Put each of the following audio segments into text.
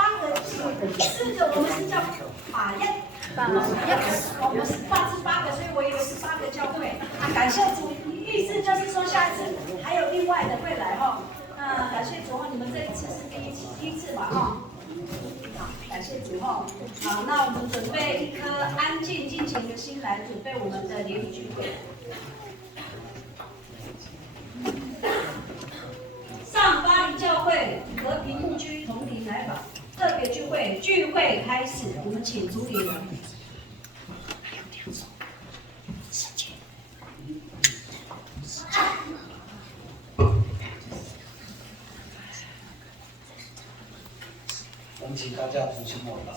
8个4个，我们是叫法宴。我们是8个，所以我以为是8个教会。感谢主，意思就是说下一次还有另外的会来哈。感谢主，你们这一次是第一次嘛哈。好，感谢主哈。好，那我们准备一颗安静尽情的心来准备我们的联谊聚会。上巴黎教会和平牧区同庭来访特别聚会开始，我们请主理人。我们请大家同心默祷，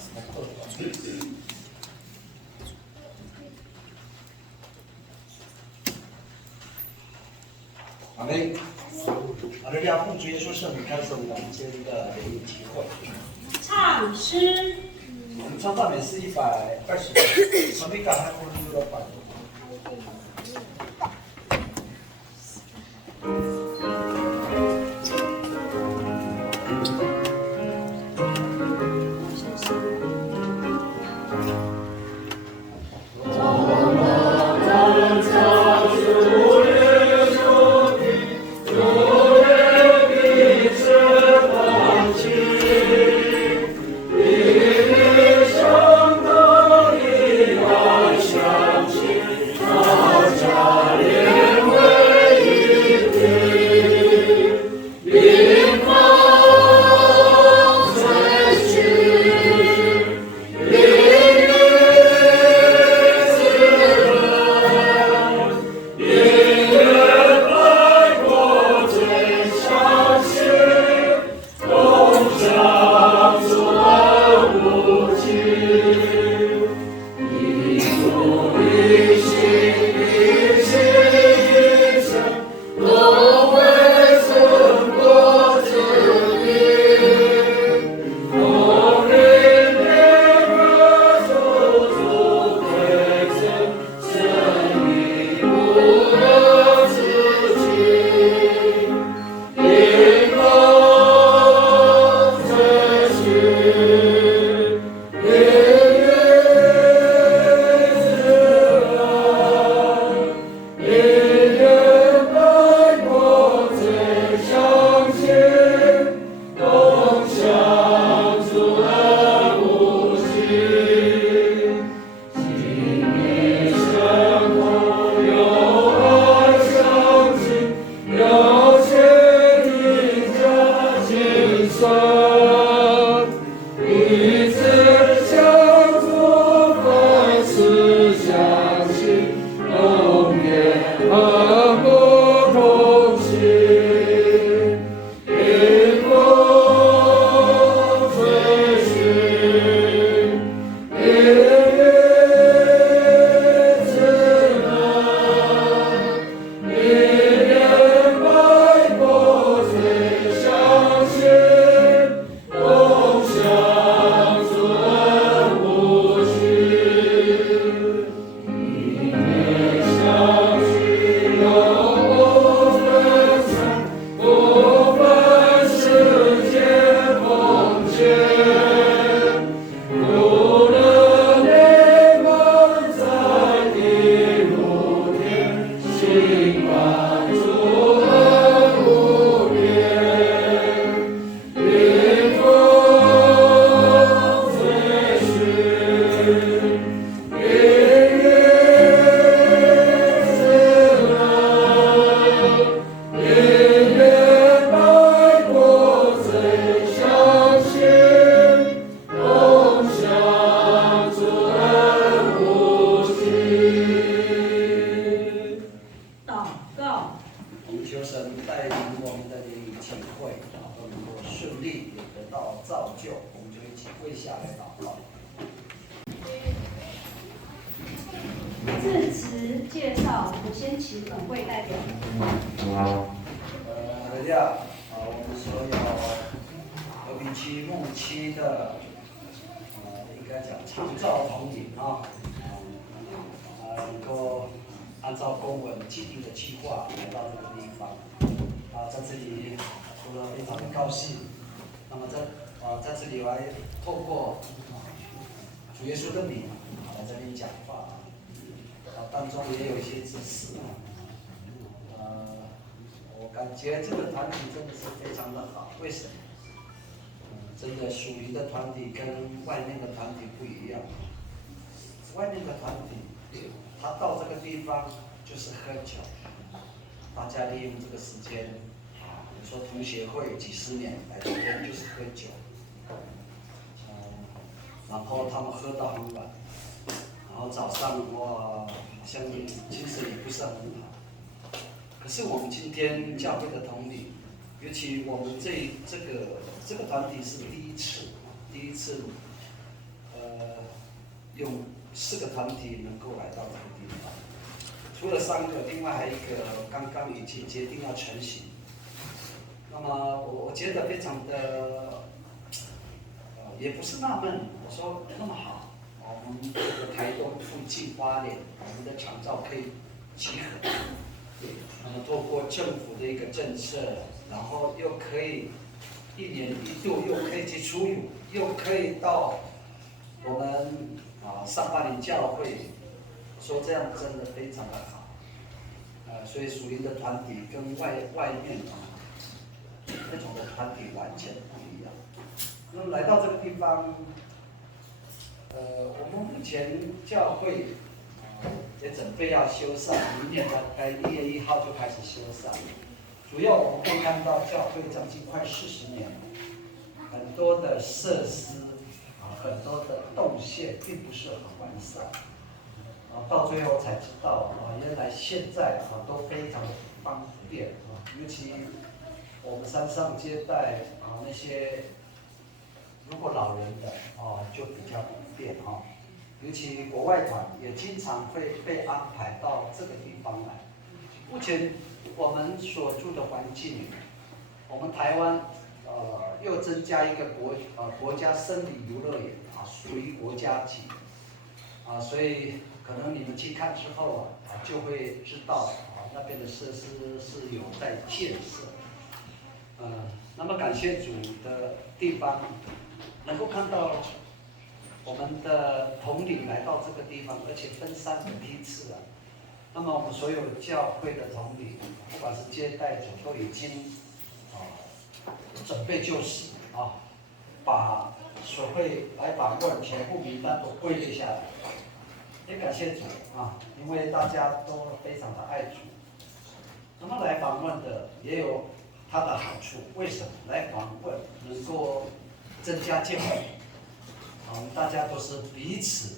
阿妹，好的，要奉主耶稣圣名开始我们今天的联谊集会。唱诗。我们唱赞美诗120，从你感恩我们的版。致辞介绍，我先请本会代表。大家我们所有和平区牧区的应该讲长照同仁能够按照公文既定的计划来到这个地方在这里除了非常的高兴，那么在在这里我还透过主耶稣的名来这里讲话当中也有一些知识我感觉这个团体真的是非常的好，为什么？真的属灵的团体跟外面的团体不一样，外面的团体他到这个地方就是喝酒，大家利用这个时间你说同学会几十年来这边就是喝酒，然后他们喝到很晚，然后早上好像精神也不是很好。可是我们今天教会的同理，尤其我们这个团体是第一次，用4个团体能够来到这个地方，除了3个，另外还有一个刚刚已经决定要成型。那么我觉得非常的，也不是纳闷，我说那么好，我们这个台东附近花莲，我们的长照可以集合。那么透过政府的一个政策，然后又可以1年1度，又可以去出游，又可以到我们上半年教会，说这样真的非常的好。所以属灵的团体跟外面那种的团体完全不一样。那么来到这个地方，我们目前教会。也准备要修缮，明年大概1月1号就开始修缮。主要我们会看到教会将近快40年，很多的设施很多的动线并不是很完善，到最后才知道原来现在都非常的方便尤其我们山上接待那些如果老人的就比较不便尤其国外团也经常会被安排到这个地方来。目前我们所住的环境，我们台湾又增加一个国家森林游乐园属于国家级所以可能你们去看之后就会知道那边的设施是有在建设。那么感谢主的地方，能够看到。我们的统领来到这个地方，而且分3个批次那么我们所有教会的统领，不管是接待者，都已经准备就绪把所会来访问全部名单都归列下来。也感谢主因为大家都非常的爱主。那么来访问的也有它的好处，为什么？来访问能够增加见闻。大家都是彼此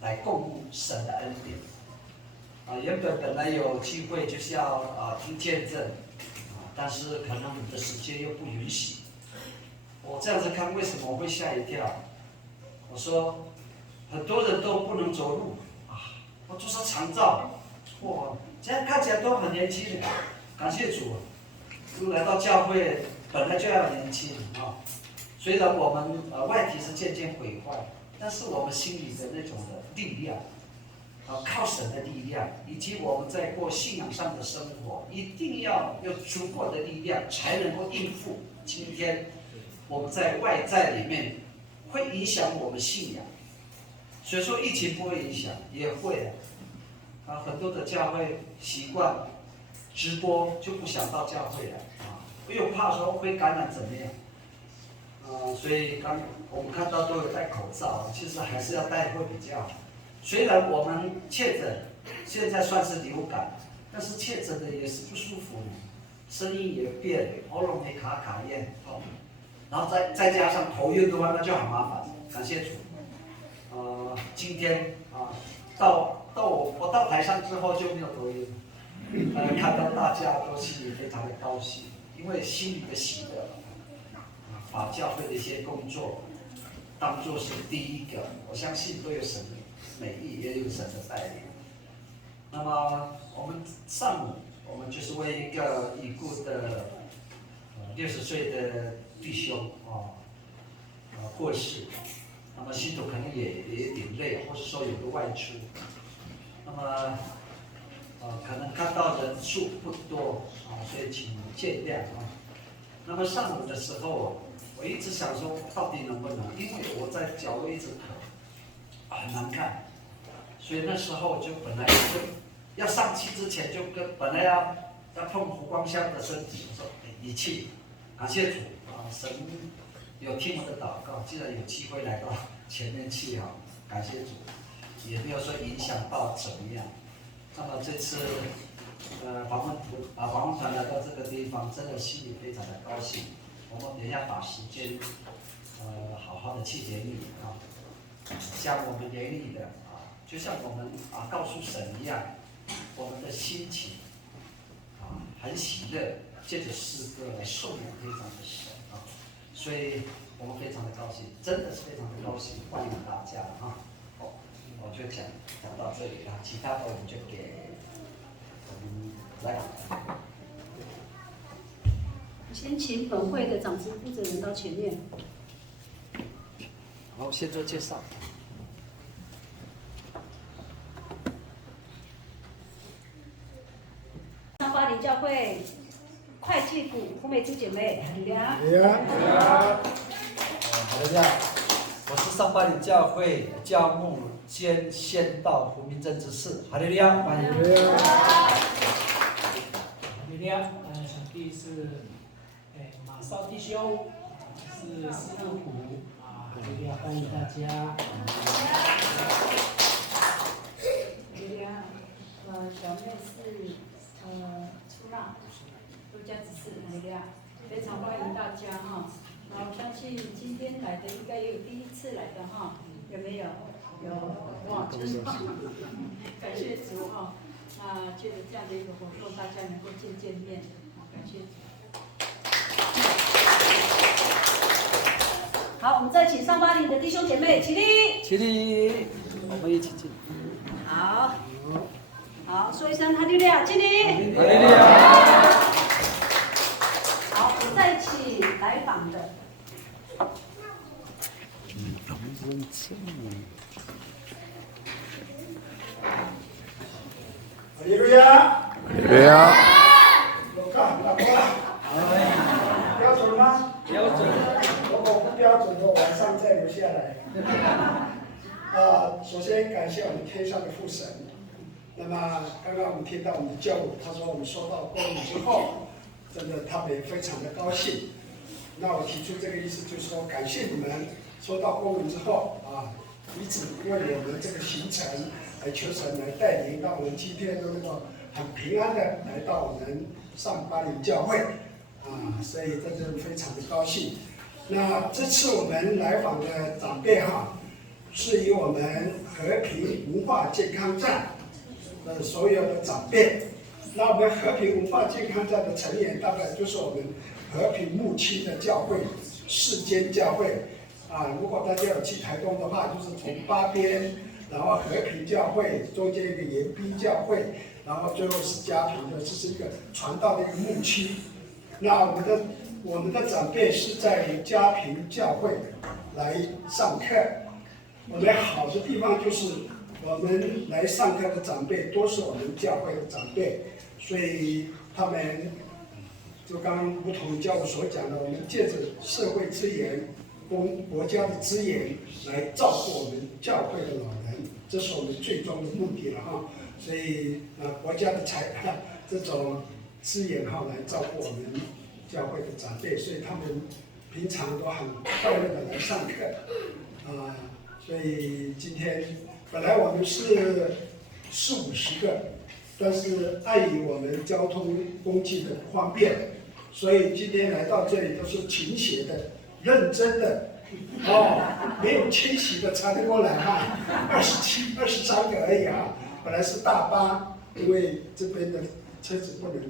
来共舞神的恩典原本来有机会就是要听见证但是可能你的时间又不允许。我这样子看，为什么我会吓一跳？我说很多人都不能走路我就是长照，这样看起来都很年轻的，感谢主，来到教会本来就要年轻虽然我们外体是渐渐毁坏，但是我们心里的那种的力量，靠神的力量，以及我们在过信仰上的生活，一定要有足够的力量，才能够应付今天我们在外在里面会影响我们信仰。所以说疫情不会影响，也会很多的教会习惯直播就不想到教会了又怕说会感染怎么样。所以刚我们看到都有戴口罩，其实还是要戴会比较好。虽然我们确诊，现在算是流感，但是确诊的也是不舒服，声音也变，喉咙也卡咽然后再加上头晕的话，那就很麻烦。感谢主，今天到我到台上之后就没有头晕，看到大家都心里非常的高兴，因为心里的喜乐。把教会的一些工作当作是第一个，我相信都有神的美意，也有神的带领。那么我们上午我们就是为一个已故的60岁的弟兄过世，那么信徒可能也有点累，或者说有个外出，那么可能看到人数不多所以请见谅那么上午的时候，我一直想说，到底能不能？因为我在脚位一直咳，很难看，所以那时候就本来就要上去之前就本来要碰胡光香的身体，我说一气，感谢主啊，神有听我的祷告，既然有机会来到前面去啊，感谢主，也没有说影响到怎么样。那么这次访问团来到这个地方，真的心里非常的高兴。我们也要把时间好好的去言语啊，像我们言语的啊，就像我们告诉神一样，我们的心情很喜乐，借着诗歌来颂扬非常的神啊，所以我们非常的高兴，真的是非常的高兴，欢迎大家啊。好，我就讲到这里了，其他的我们就给来。先请本会的长职负责人到前面。好，先做介绍。380教会会计股胡美珠姐妹，哈利路亚。好的呀，我是380教会教牧兼宣道胡明正执事，哈利路亚，欢迎。哈利路亚，小弟是马少弟兄，是师傅谱啊，哈利路亚，欢迎大家。哈利路亚，小妹是出纳，陆家执事，哈利路亚，非常欢迎大家哈。然后相信今天来的应该也有第一次来的哈，有没有？有，哇，真棒！感谢主哈。那借着这样的一个活动，大家能够见面，感谢主。好，我们再请380的弟兄姐妹起立，起立，我们一起进。好，好，说一声哈利路亚，敬礼。哈利路亚。好，我再请来访的。哈利路亚！哈利路亚！我看打过了，标准吗？标准。如果不标准的，晚上再留下来。首先感谢我们天上的父神。那么刚刚我们听到我们的教务，他说我们收到公文之后，真的他们也非常的高兴。那我提出这个意思，就是说感谢你们收到公文之后彼此为我们这个行程来求神来带领，让我们今天都能够很平安的来到我们380教会所以真的非常的高兴。那这次我们来访的长辈是以我们和平文化健康站的所有的长辈。那我们和平文化健康站的成员大概就是我们和平牧区的教会、世间教会如果大家有去台东的话，就是从八边，然后和平教会，中间一个延滨教会，然后最后是嘉平的，这是一个传道的一个牧区。那我们的长辈是在嘉平教会来上课。我们好的地方就是我们来上课的长辈都是我们教会的长辈，所以他们就刚如同教务所讲的，我们借着社会资源、国家的资源来照顾我们教会的老人，这是我们最终的目的了所以国家的这种资源来照顾我们教会的长辈，所以他们平常都很快乐的来上课所以今天本来我们是40-50个，但是碍于我们交通工具的不方便，所以今天来到这里都是勤学的、认真的没有缺席的才能够来23个而已本来是大巴，因为这边的车子不能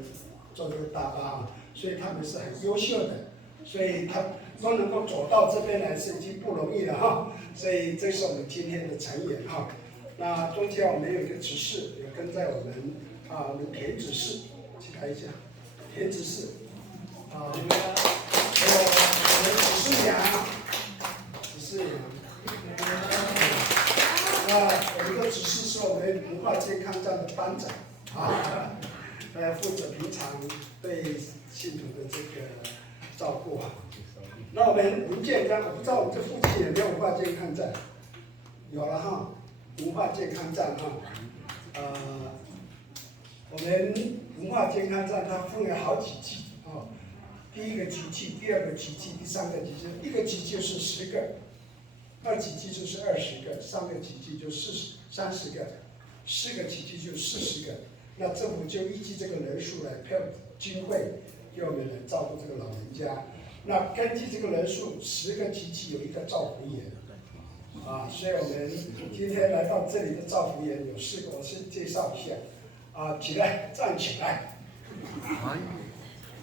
坐这个大巴所以他们是很优秀的，所以他都能够走到这边来是已经不容易了所以这是我们今天的成员那中间我们有一个执事也跟在我们我们田执事，去看一下田执事还有我们执事长，我们的执事是我们文化健康站的班长负责平常对信徒的这个照顾好。那我们文健站，我不知道我们这附近有没有文化健康站？有了哈，文化健康站哈，我们文化健康站它分了好几季啊，第一个级距，第二个级距，第三个级距，一个级就是10个，二级距就是20个，三个级距就30个，4个级距就40个。那政府就依据这个人数来配经费，给我们来照顾这个老人家。那根据这个人数，10个级距有一个照服员。所以我们今天来到这里的照服员有4个，我先介绍一下。起来，站起来。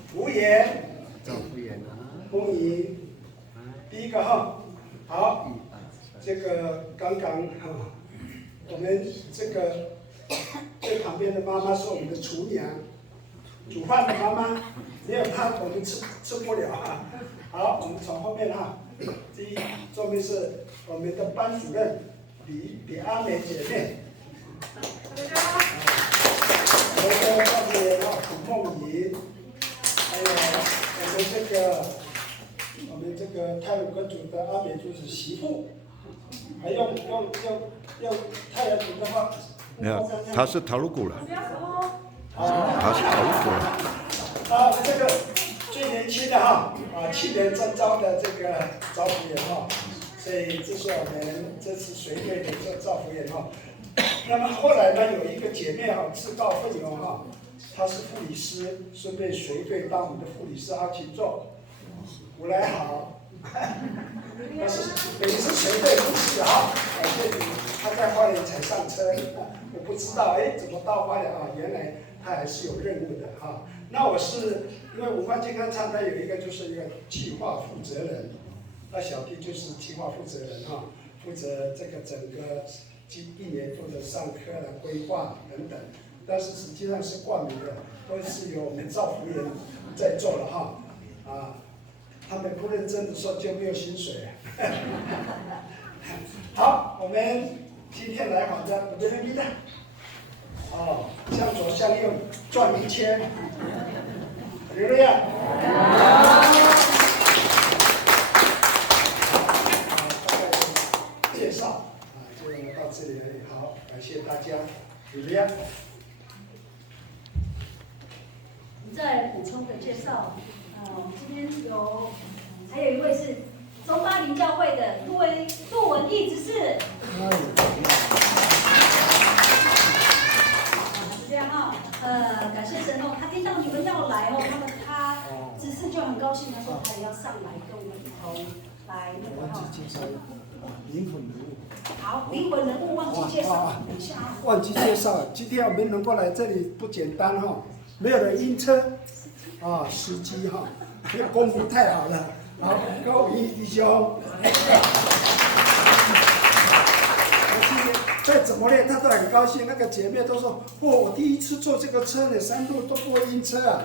服务员。照服员啊。恭迎。第一个哈，好，这个刚刚哈，我们这个最旁边的妈妈是我们的厨娘，煮饭的妈妈，没有她我们吃不了啊。好，我们从后面哈。第一，这边是我们的班主任李阿美姐妹，我们的赵主任孔梦怡，还有我们这个太鲁阁族的阿美族是媳妇，还用太阳族的话，没有，他是塔鲁古了，他是塔鲁古了。这个最年轻的哈，去年征招的这个招服员哈，所以这是我们这次随队的这招服员哈。那么后来呢，有一个姐妹哈，自告奋勇哈，她是护理师，顺便随队当我们的护理师哈，请坐。我来好，但是每次随队护士哈，感谢你，她在花莲才上车，我不知道怎么到花莲啊，原来她还是有任务的哈。那我是因为文化健康餐，它有一个就是一个计划负责人，那小弟就是计划负责人哈，负责这个整个1年负责上课的规划等等，但是实际上是冠名的，都是由我们照服员在做了哈，他们不认真的时候就没有薪水。好，我们今天来访的我们的领导。向左向右转1圈，刘瑞亚。介绍就到这里而已。好，感谢大家，刘瑞亚。再补充的介绍，今天还有一位是中巴林教会的杜文义执事。这样感谢神哦，他听到你们要来哦，他执事就很高兴，他说他也要上来跟我们一同来那个哈。灵魂人物。好，灵魂人物忘记介绍，等一下啊。忘记介绍，今天我们能够来这里不简单哈，没有人晕车，司机哈，功夫太好了，好，高文义弟兄。再怎么练，他都很高兴。那个姐妹都说：“我第一次坐这个车呢，3路都不会晕车啊！”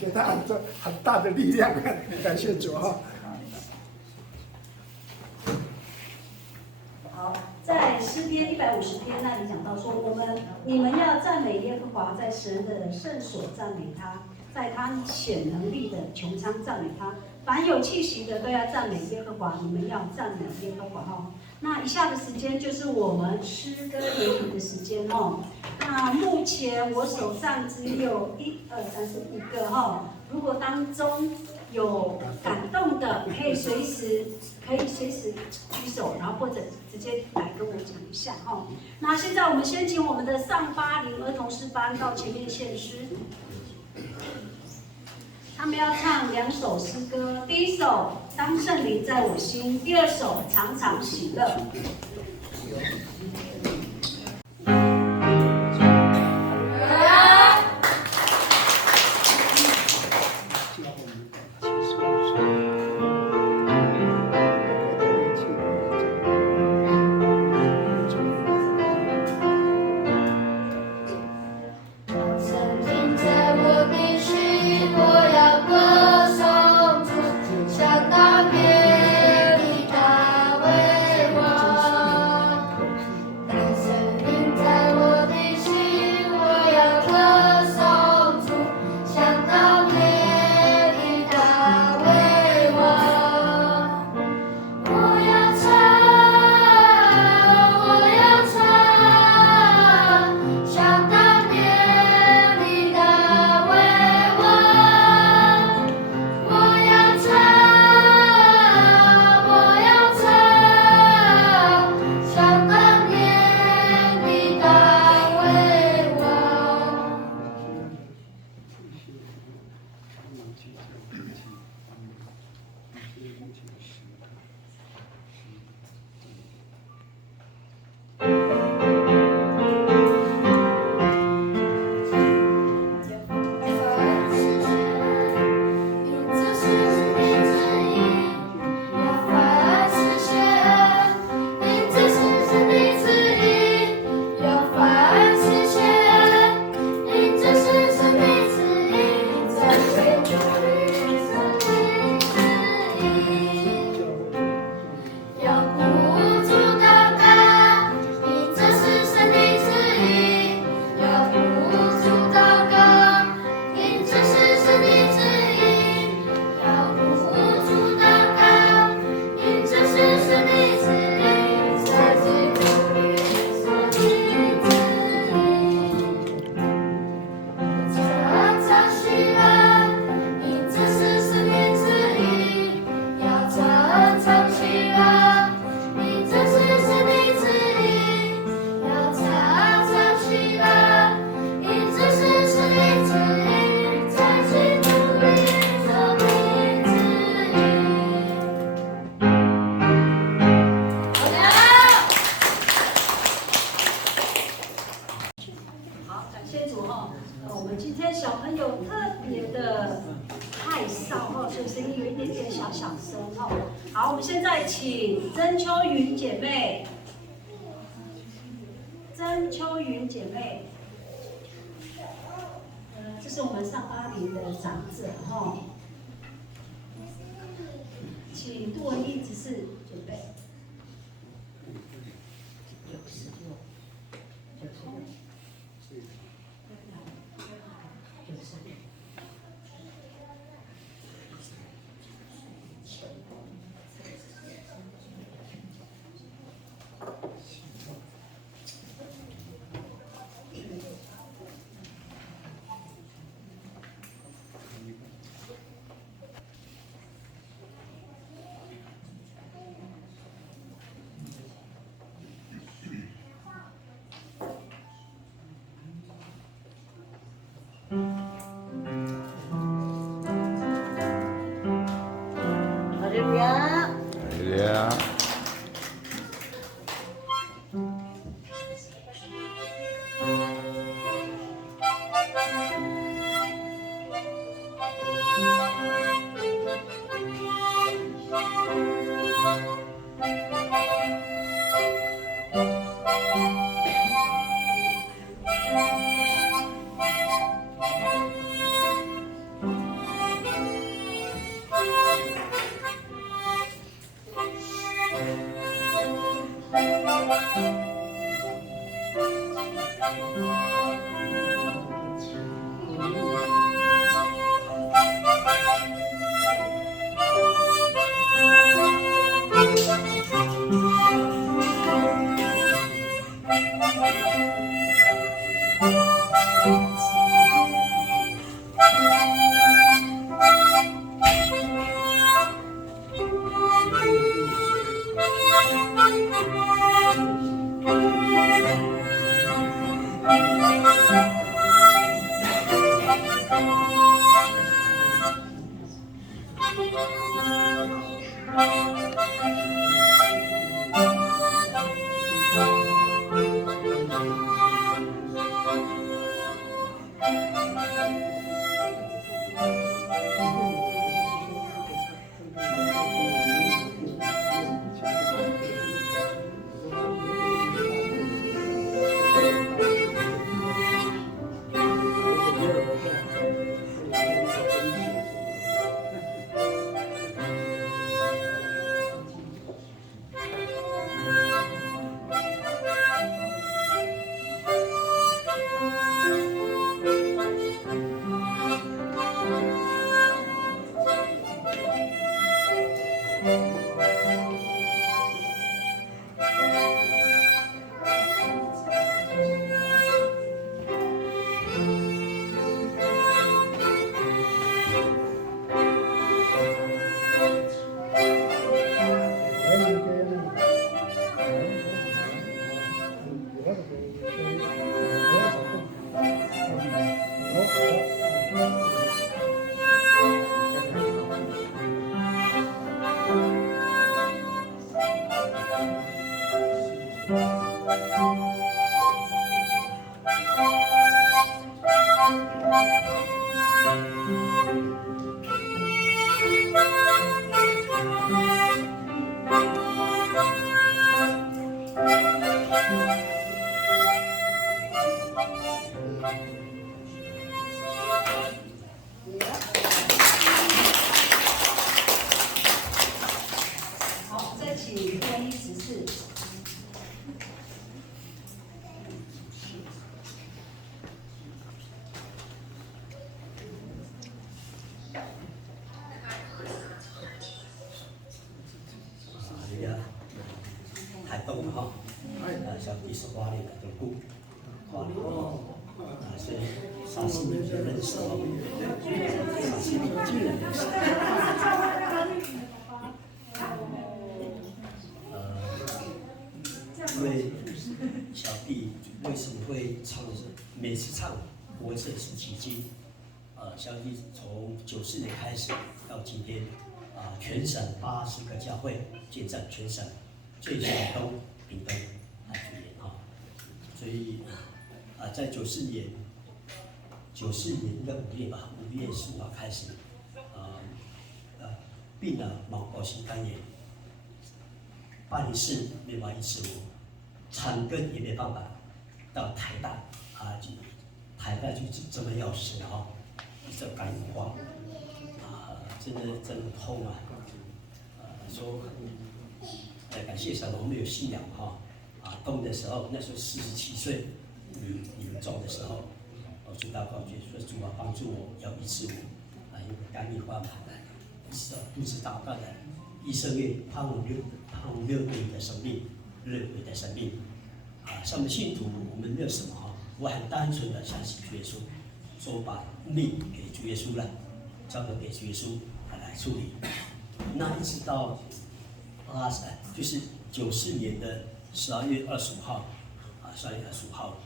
给他很大的力量，感谢主哈。好，在诗篇150篇那里讲到说，你们要赞美耶和华，在神的圣所赞美他，在他显能力的穹苍赞美他。凡有气息的都要赞美耶和华，你们要赞美耶和华哦。那以下的时间就是我们诗歌联谊的时间哦。那目前我手上只有1、2、3、4、5个哈。如果当中有感动的，可以随时举手，然后或者直接来跟我讲一下哈。那现在我们先请我们的上80儿童诗班到前面献诗。他们要唱2首诗歌，第一首《当圣灵在我心》，第2首《常常喜乐》。当点点小小声哦。好，我们现在请曾秋云姐妹，曾秋云姐妹，这是我们上80的长者哈，请杜文义执事准备。好，再请杜一执事。海东哈，小弟是花莲的故，花莲所以沙西米就认识哦，沙西米就认识。因为小弟为什么会唱的是每次唱不会是十几斤？小弟从94年开始到今天，全省80个教会见证全省。最小都屏东去年啊，所以在94年的5月吧，5月15号开始，病了毛包性肝炎，804没办法医治我，长庚也没办法，到台大台大就这么要死了这肝硬化真的痛说感谢神，我们有信仰动的时候，那时候47岁，你们中的时候，我就祷告，说主啊帮助我，要医治我因为肝硬化是肚子大大的，医生院盼望6个月的生命，6个月的生命像我们信徒，我们没有什么我很单纯的相信主耶稣，说把命给主耶稣了，交给主耶稣来处理。那一直到就是94年的12月25号，12月25号，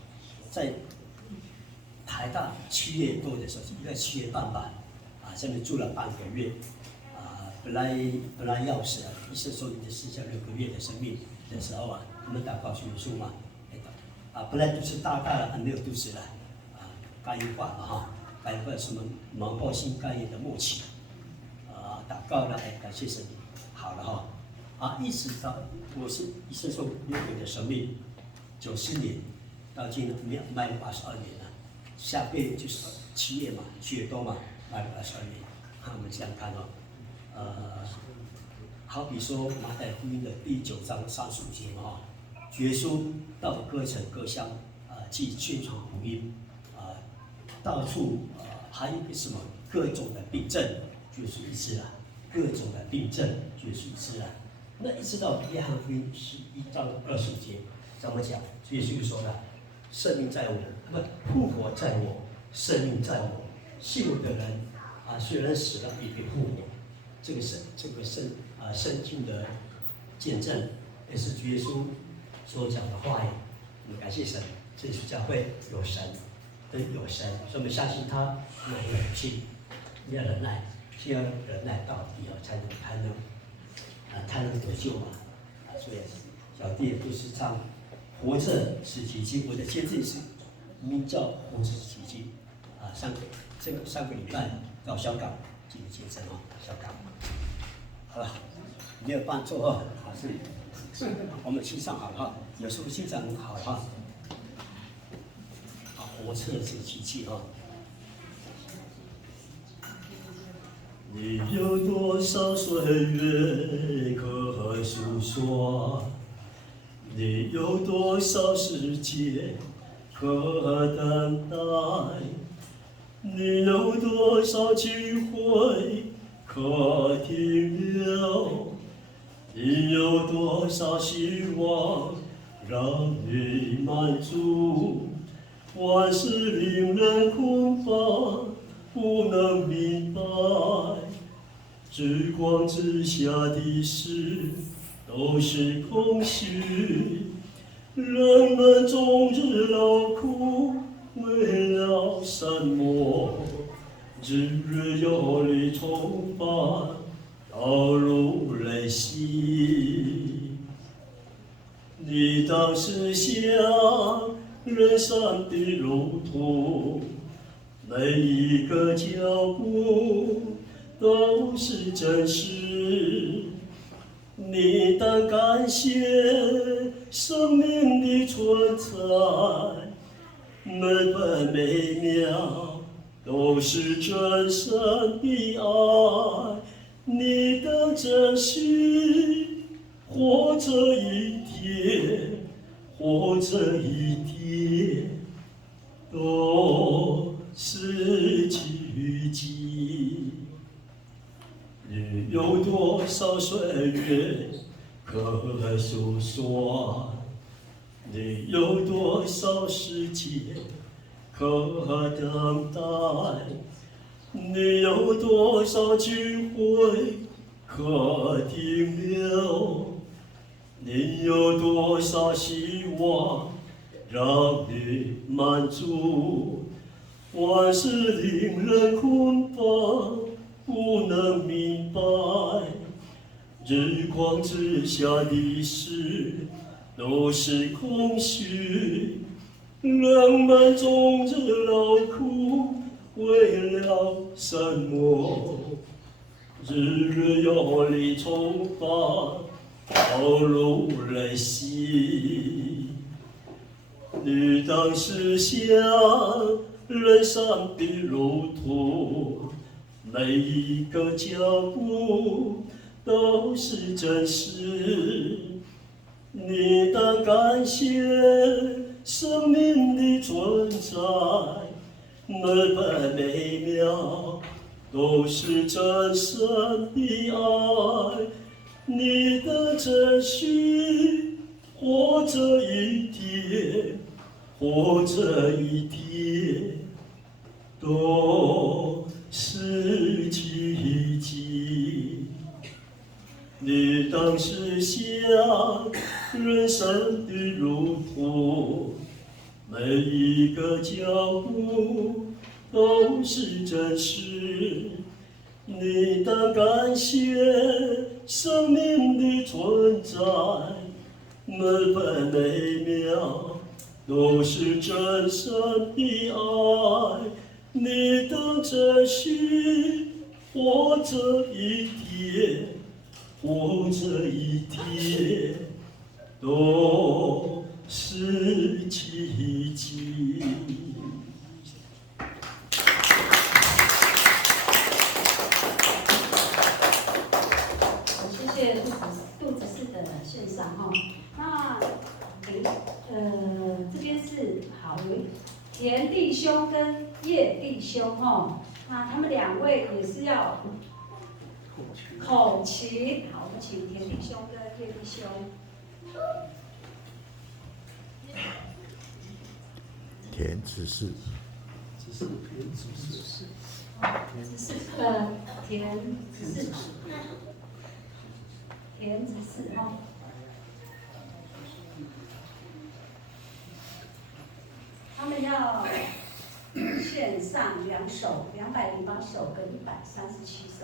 在台大7月多的时候，应该7月半吧，这边住了半个月，本来要死了，医生说你的剩下6个月的生命的时候我们祷告主耶稣嘛，本来肚子大了，没有肚子了，肝硬化肝硬化什么毛包性肝炎的末期，祷告了，感谢神，好了一直到我是医生说6个月的生命，94年到今年迈入82年了，下个月就是7月嘛，7月多嘛，迈入82年，我们这样看好比说马太福音的第9章35节主耶稣到各城各乡去宣传福音到处还有什么各种的病症，主耶稣医治了，各种的病症主耶稣医治了。那一直到约翰福音11章25节，怎么讲？主耶稣就说了：“生命在我，复活在我，生命在我。信我的人虽然死了，也可以复活。”这个圣经的见证，也是主耶稣所讲的话语。我们感谢神，这里是教会有神，有神，所以我们相信他，要有忍心，要忍耐，需要忍耐到底才能得救嘛。所以小弟也不是唱活着是奇迹，我的见证是名叫活着是奇迹上个礼拜到香港进行见证香港。好了，没有伴奏是我们欣赏好了有时候欣赏很好活着是奇迹你有多少岁月可诉说？你有多少时间可等待？你有多少机会可停留？你有多少希望让你满足？万事令人困乏，不能明白，日光之下的事都是空虚。人们终日劳苦，为了什么？日日有泪冲发，倒入泪溪。你当时想人生的路途，每一个脚步都是真实。你当感谢生命的存在，每分每秒都是真神的爱。你当珍惜活着一天，活着一天都是奇迹。你有多少岁月可诉说？你有多少时间可等待？你有多少机会可停留？你有多少希望让你满足？万事令人困乏，不能明白，日光之下的事都是空虚。人们终日劳苦，为了什么？日日有你充满，投入内心。你当实现人生的路途，每一个脚步都是真实。你当感谢生命的存在，每分每秒都是真神的爱。你的真实，活着一天，活着一天，都是奇迹。你当实现人生的路途，每一个脚步都是真实。你当感谢生命的存在，每分每秒都是真神的爱。你当真实，活着一天，活着一天，都是奇迹。谢谢杜子士的献上哈。那这边是好田弟兄跟叶弟兄哈，那他们两位也是要口琴。好，我们请田弟兄跟叶弟兄。田子士，子士，田子士哈。他们要献上2首，208首跟137首。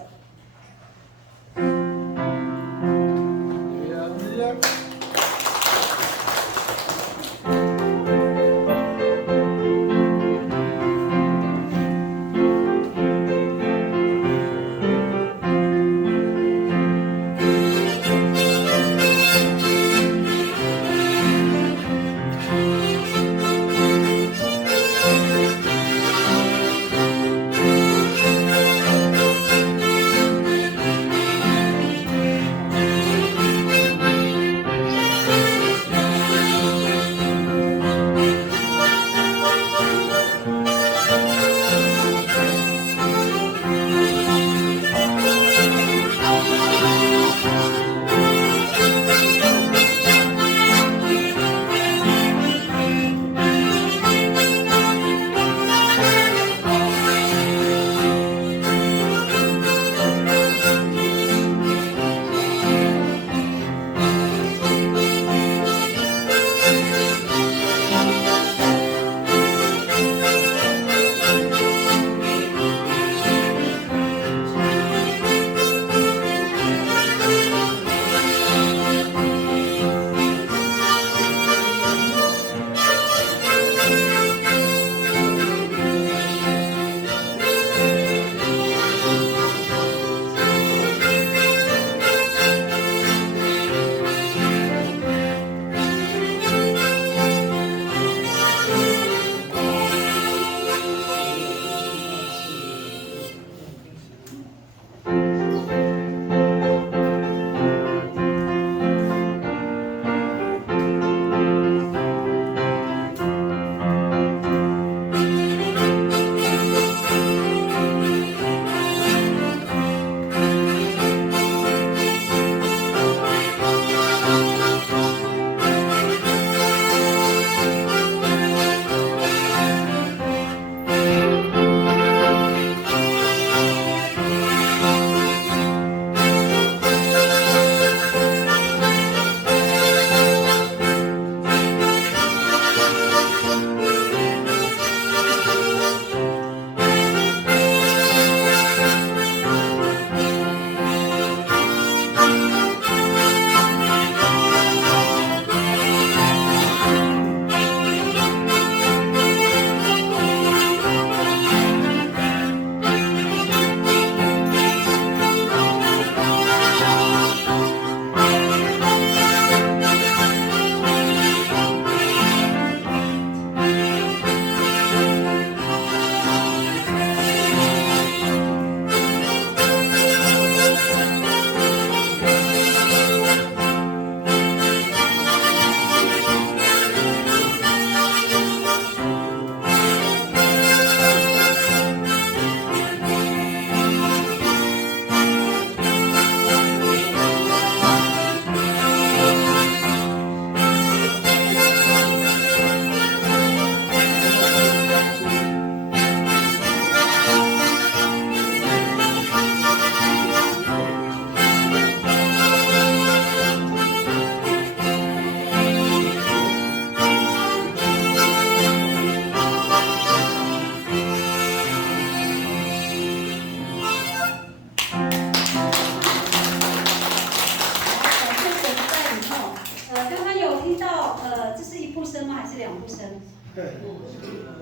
步生吗？还是2步生？对，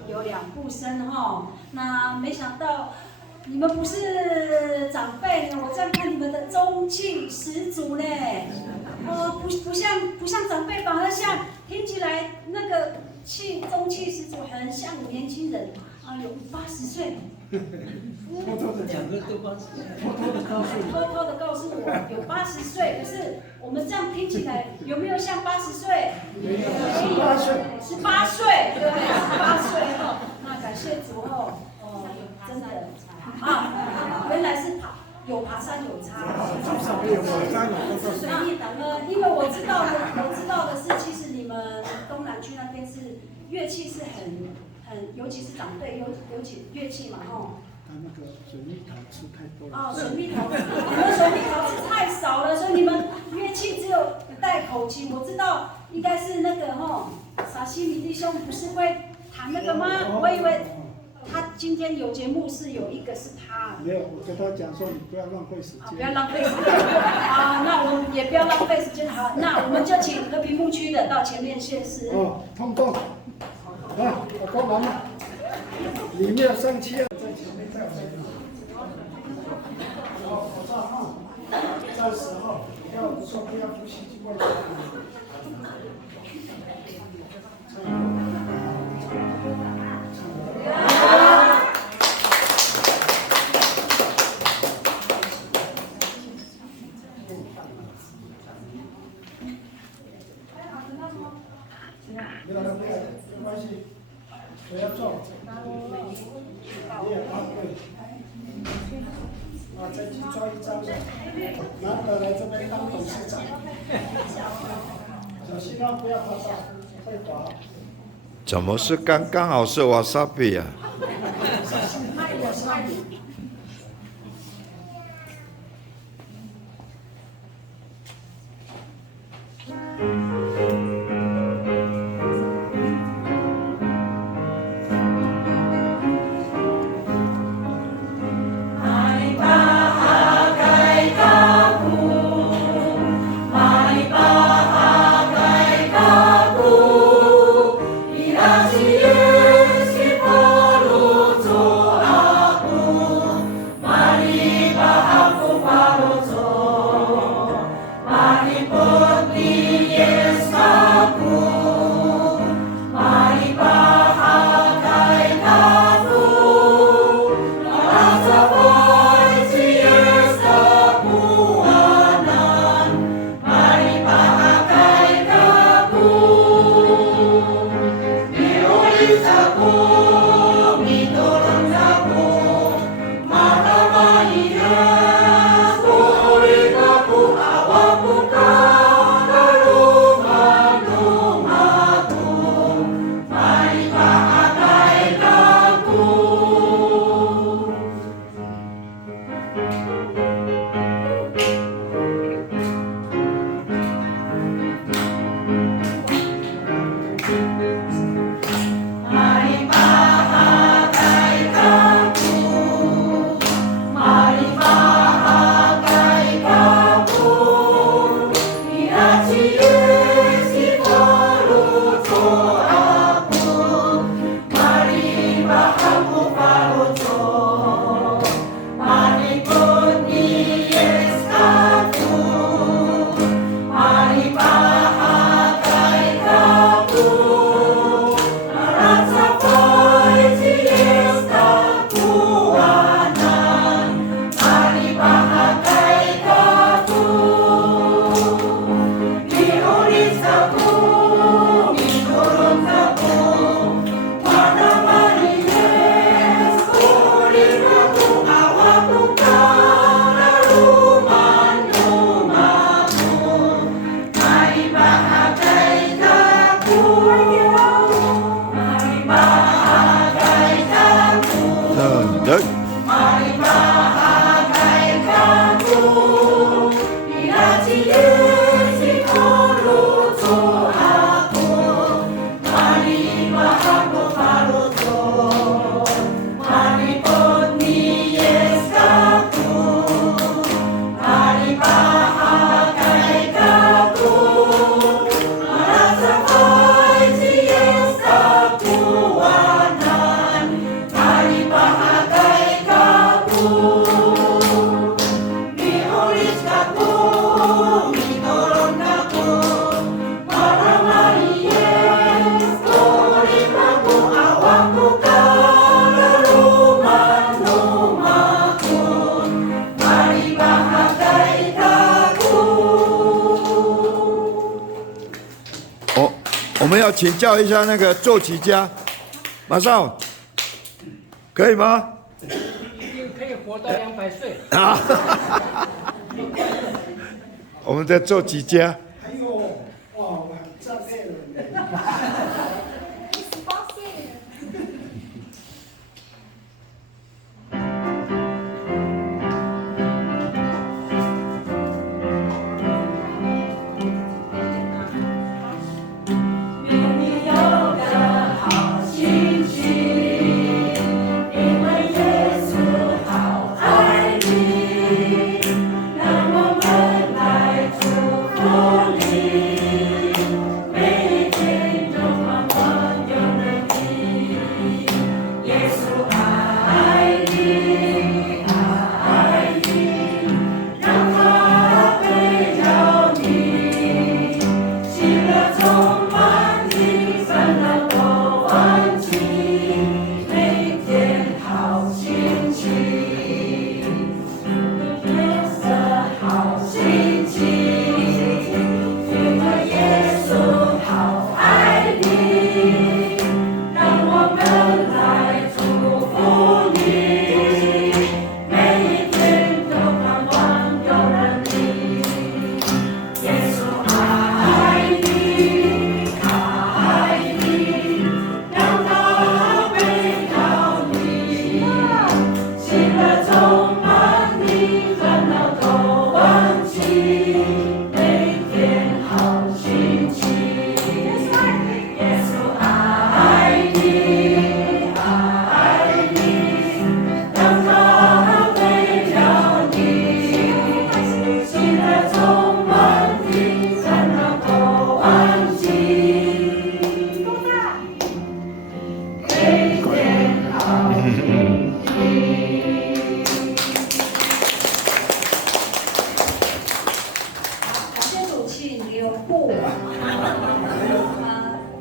有2步生哈。那没想到你们不是长辈呢，我这样看你们的中气十足呢。不像长辈，反而像听起来那个中气十足，很像年轻人啊，有80岁。偷偷的2个都80岁，偷偷的告诉我有80岁，可是我们这样听起来有没有像80岁？没有，18岁，18岁，对，18岁哈。那感谢主后，真的啊，原来是爬山有差。至少没有爬山有因为我知道的是，其实你们东南区那边是乐器是很，尤其是长辈尤其乐器嘛，吼。他那个水蜜桃吃太多了。哦，水蜜桃，你们水蜜桃吃太少了，所以你们乐器只有带口琴。我知道应该是那个沙西米弟兄不是会弹那个吗？我以为他今天有节目是有一个是他。没有，我跟他讲说你不要浪费时间。不要浪费时间啊！那我们也不要浪费时间。好，那我们就请和平牧区的到前面献诗。通通，我帮忙嘛。里面上去了，在前面，在我这里。好，口罩哈，暂时哈，不要呼吸机关系。没关系，不要撞。你也拿对。再去抓一张，难得来这边当董事长。小心不要爬上，会滑。怎么是刚刚好是 wasabi 啊？Yesu Paulo to aku 我们要请教一下那个作曲家，马上可以吗？一定可以活到200岁。啊！我们的作曲家。还有，哇，我很赞佩了。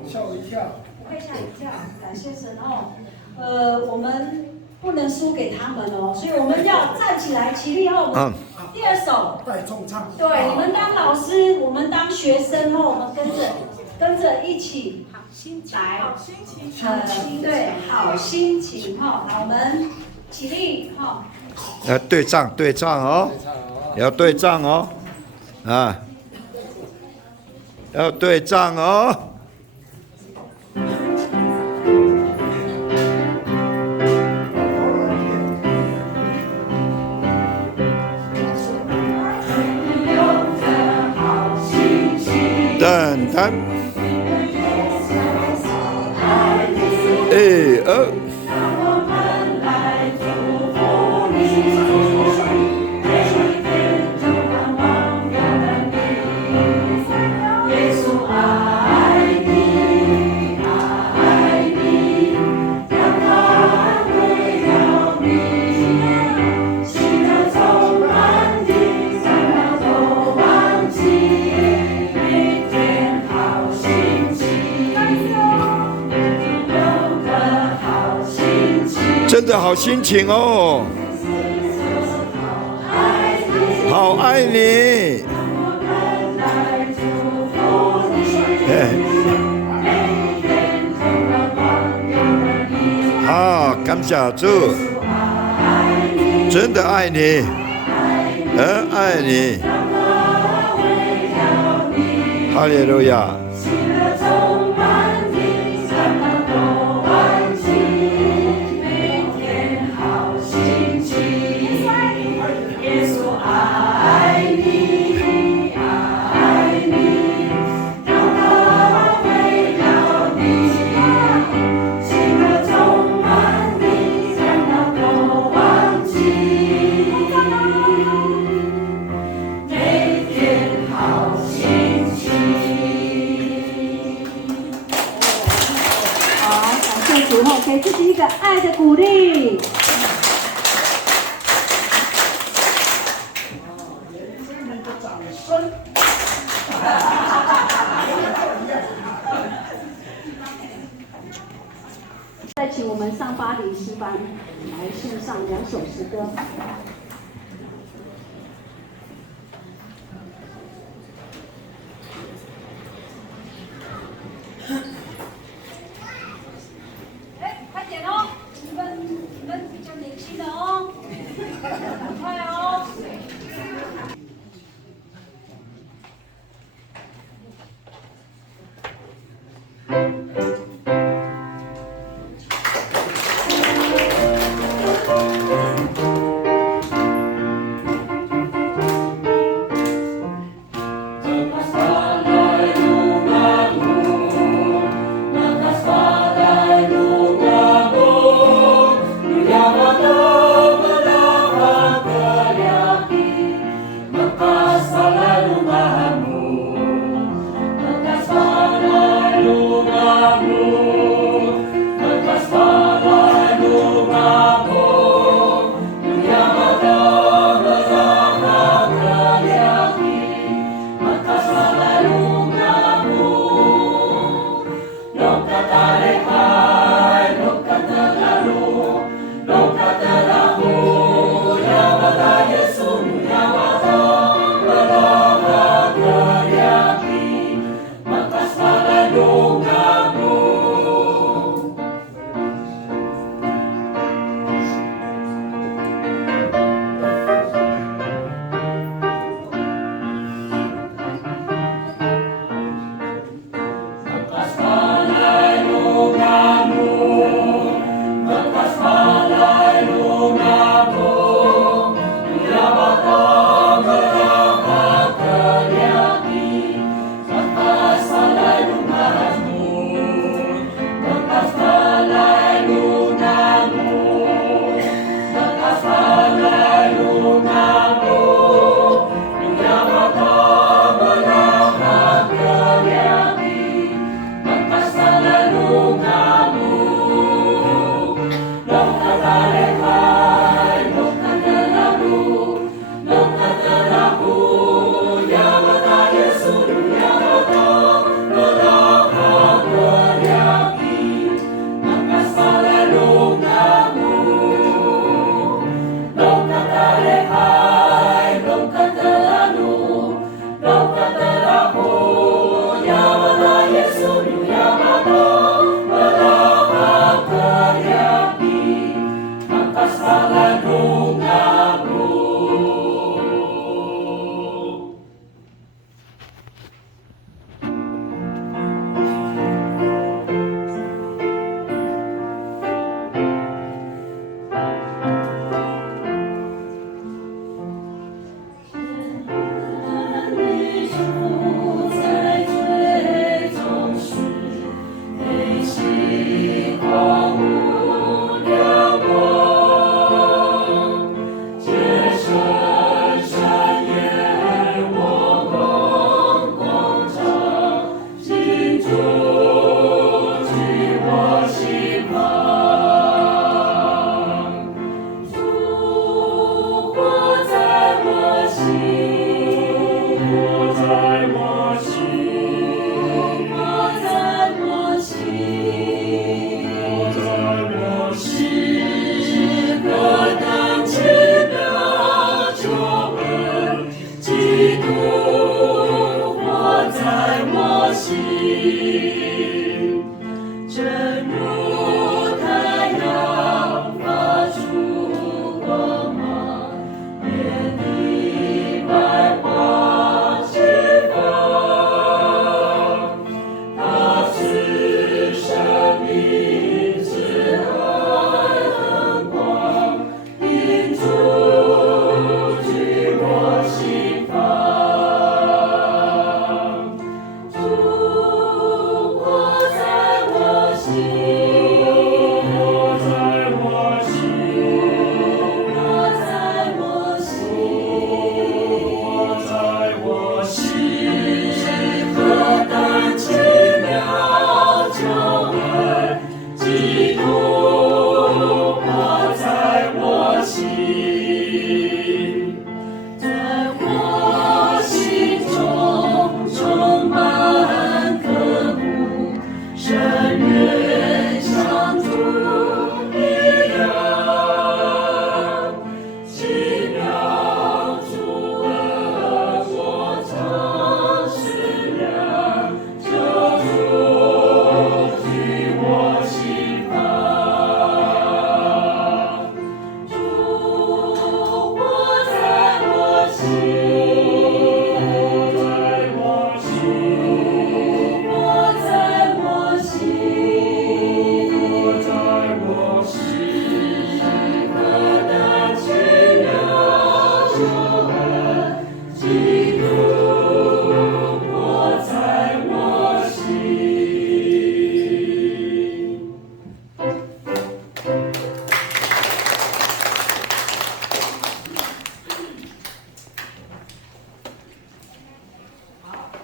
吓我一跳。不会吓一跳，感谢神哦。我们不能输给他们哦，所以我们要站起来，起立后，我们第二首带重唱。对，你们当老师，我们当学生哦，我们跟着一起来，对，好心情哈。那我们起立哈。要对仗哦，要对仗哦，啊，要对仗哦。等等，1、2。真的好心情哦，好爱你，好，感谢主，真的爱你，很爱你，哈利路亚。给自己一个爱的鼓励。再请我们上巴黎诗班来献上2首诗歌。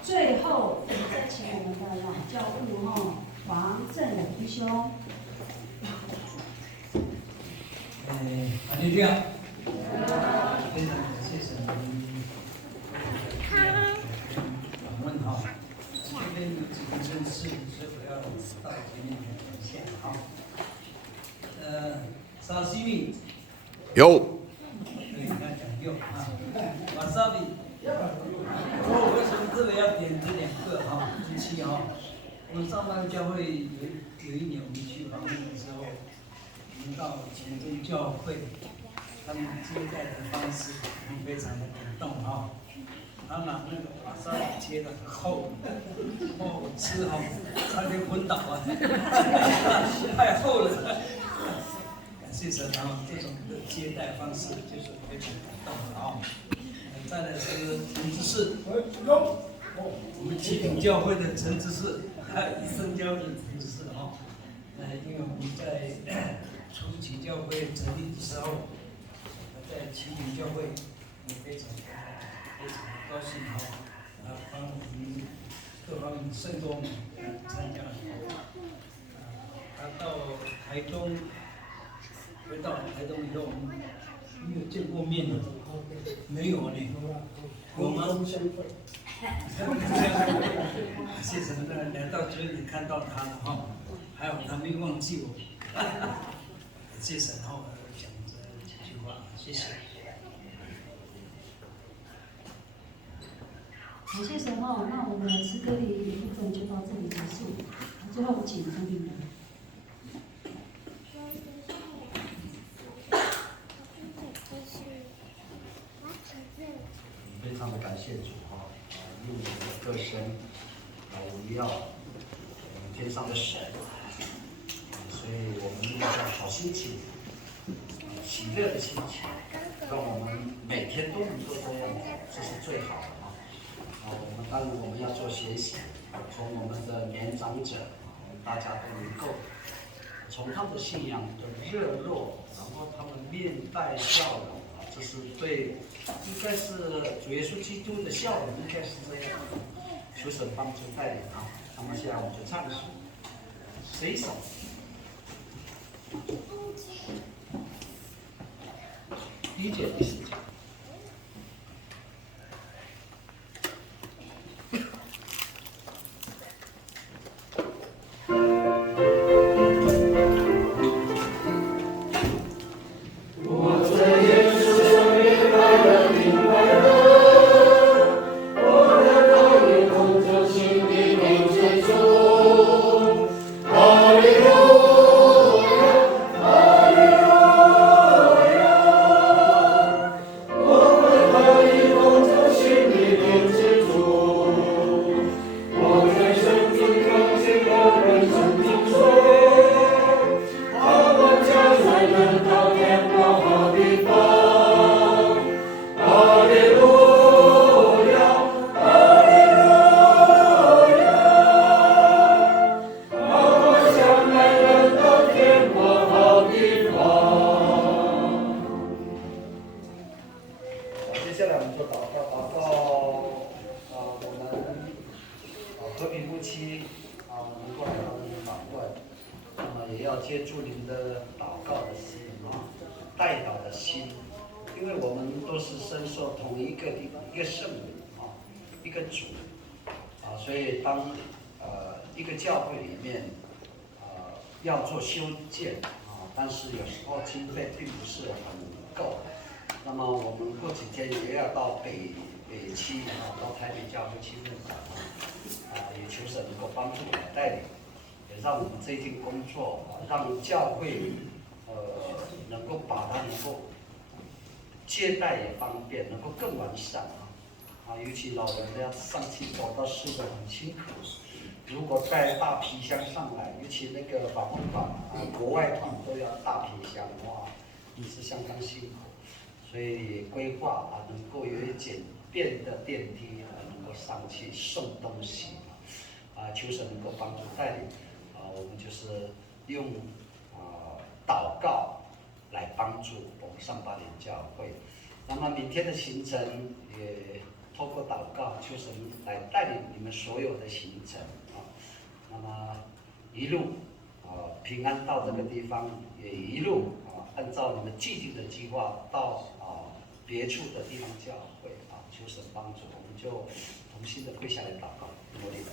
最后，我们再请我们的老教务黄正勇弟兄。哈利路亚！非常感谢神访问哈。这边有几个真事，所以我要到前面来讲一下哈。沙西米有。对，刚才讲有啊。瓦萨比，我为什么特别要点这2个哈？夫妻哈，我们上班教会有一年我们去访问的时候，我们到前中教会。他们接待的方式，我们非常的感动哈。他拿那个瓦萨比切的很厚，我吃差点昏倒啊，太厚了。感谢神啊，这种的接待方式就是非常感动的啊。再来是陈执事，我们启禀教会的陈执事，还有一生教会的陈执事哈。因为我们在初期教会成立的时候。在启禀教会，也非常高兴哈，帮我们各方面圣工参加。他到台东，回到台东以后，我们没有见过面了，没有呢，有吗？谢神的来到这里看到他了哈，还好他没忘记我，谢神哈。谢谢。感谢神那我们的诗歌里的部分就到这里结束。最后请陈明仁。非常的感谢主用我们的歌声来荣耀天上的神，所以我们要有好心情。喜悦的心情，让我们每天都能够这样子，这是最好的当然我们要做学习，从我们的年长者，大家都能够从他们的信仰的热络，然后他们面带笑容这是对，应该是主耶稣基督的笑容，应该是这样。求神帮助带领那么现在我们就唱一首水手。第1节第4节。要做修建但是有时候经费并不是很够。那么我们过几天也要到北区到台北教会去任职也求神能够帮助我们带领，也让我们这一件工作让教会能够把它能够接待也方便，能够更完善尤其老人要上去走到市的很辛苦。如果带大皮箱上来，尤其那个访问团国外团都要大皮箱，哇，也是相当辛苦。所以规划能够有一简便的电梯能够上去送东西求神能够帮助带领我们就是用祷告来帮助我们上8年教会。那么明天的行程也透过祷告，求神来带领你们所有的行程啊。那么一路平安到这个地方，也一路按照你们既定的计划到别处的地方教会求神帮助，我们就同心的跪下来祷告，努力。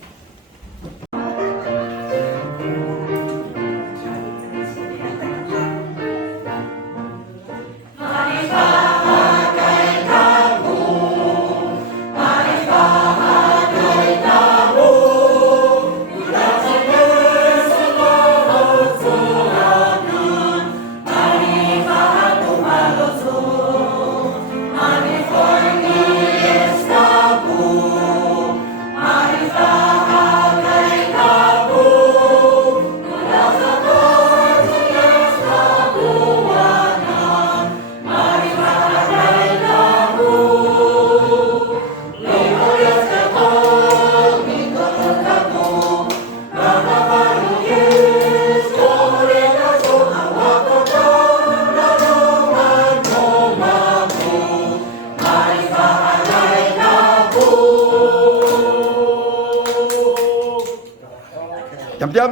点点，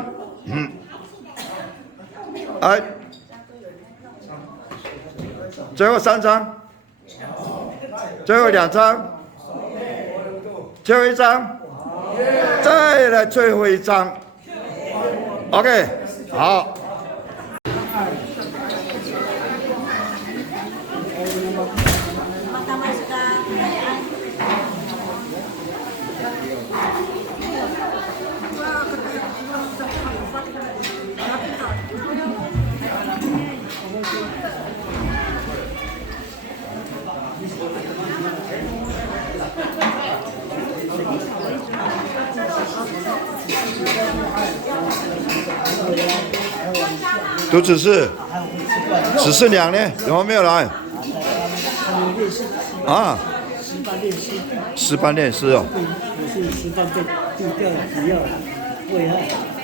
来，最后3张，最后2张，最后1张，再来最后1张 ，OK， 好。都只是14娘呢？有没有来？啊，师班练师哦。对，我是师范队地调主要卫汉。